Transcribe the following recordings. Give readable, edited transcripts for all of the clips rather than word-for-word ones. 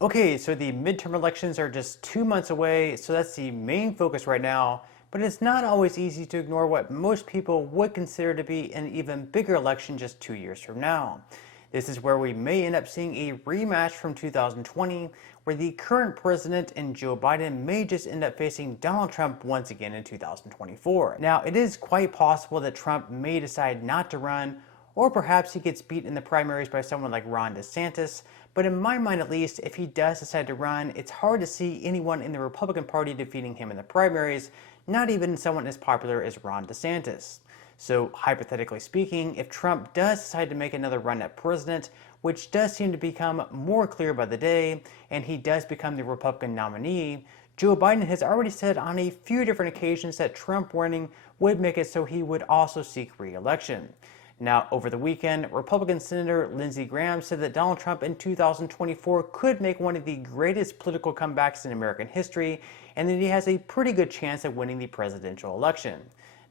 Okay, so the midterm elections are just 2 months away, so that's the main focus right now. But it's not always easy to ignore what most people would consider to be an even bigger election just 2 years from now. This is where we may end up seeing a rematch from 2020, where the current president and Joe Biden may just end up facing Donald Trump once again in 2024. Now, it is quite possible that Trump may decide not to run, or perhaps he gets beat in the primaries by someone like Ron DeSantis. But in my mind at least, if he does decide to run, it's hard to see anyone in the Republican Party defeating him in the primaries, not even someone as popular as Ron DeSantis. So hypothetically speaking, if Trump does decide to make another run at president, which does seem to become more clear by the day, and he does become the Republican nominee, Joe Biden has already said on a few different occasions that Trump running would make it so he would also seek re-election. Now, over the weekend, Republican Senator Lindsey Graham said that Donald Trump in 2024 could make one of the greatest political comebacks in American history, and that he has a pretty good chance of winning the presidential election.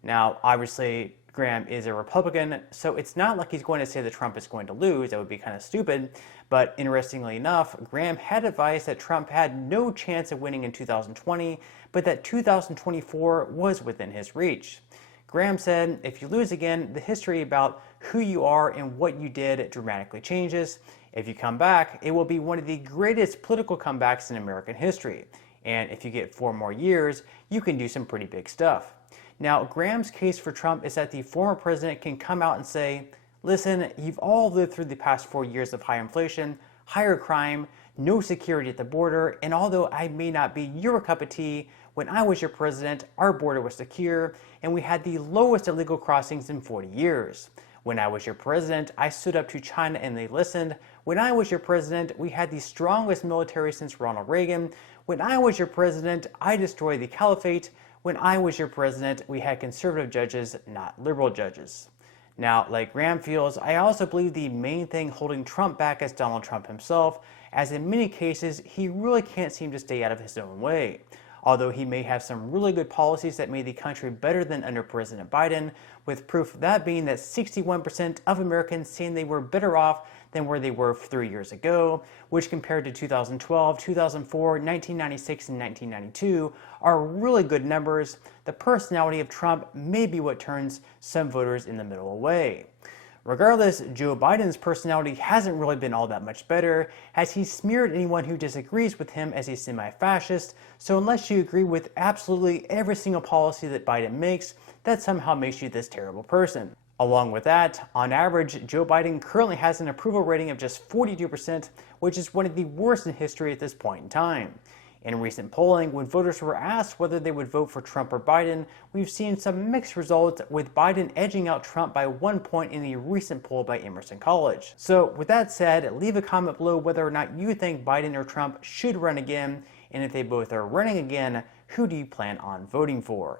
Now, obviously, Graham is a Republican, so it's not like he's going to say that Trump is going to lose. That would be kind of stupid. But interestingly enough, Graham had advised that Trump had no chance of winning in 2020, but that 2024 was within his reach. Graham said, if you lose again, the history about who you are and what you did dramatically changes. If you come back, it will be one of the greatest political comebacks in American history. And if you get 4 more years, you can do some pretty big stuff. Now, Graham's case for Trump is that the former president can come out and say, listen, you've all lived through the past 4 years of high inflation, higher crime, no security at the border, and although I may not be your cup of tea, when I was your president, our border was secure, and we had the lowest illegal crossings in 40 years. When I was your president, I stood up to China and they listened. When I was your president, we had the strongest military since Ronald Reagan. When I was your president, I destroyed the caliphate. When I was your president, we had conservative judges, not liberal judges. Now, like Graham feels, I also believe the main thing holding Trump back is Donald Trump himself, as in many cases, he really can't seem to stay out of his own way. Although he may have some really good policies that made the country better than under President Biden, with proof of that being that 61% of Americans saying they were better off than where they were 3 years ago, which compared to 2012, 2004, 1996, and 1992 are really good numbers. The personality of Trump may be what turns some voters in the middle away. Regardless, Joe Biden's personality hasn't really been all that much better, as he smeared anyone who disagrees with him as a semi-fascist, so unless you agree with absolutely every single policy that Biden makes, that somehow makes you this terrible person. Along with that, on average, Joe Biden currently has an approval rating of just 42%, which is one of the worst in history at this point in time. In recent polling, when voters were asked whether they would vote for Trump or Biden, we've seen some mixed results, with Biden edging out Trump by 1 point in a recent poll by Emerson College. So with that said, leave a comment below whether or not you think Biden or Trump should run again, and if they both are running again, who do you plan on voting for?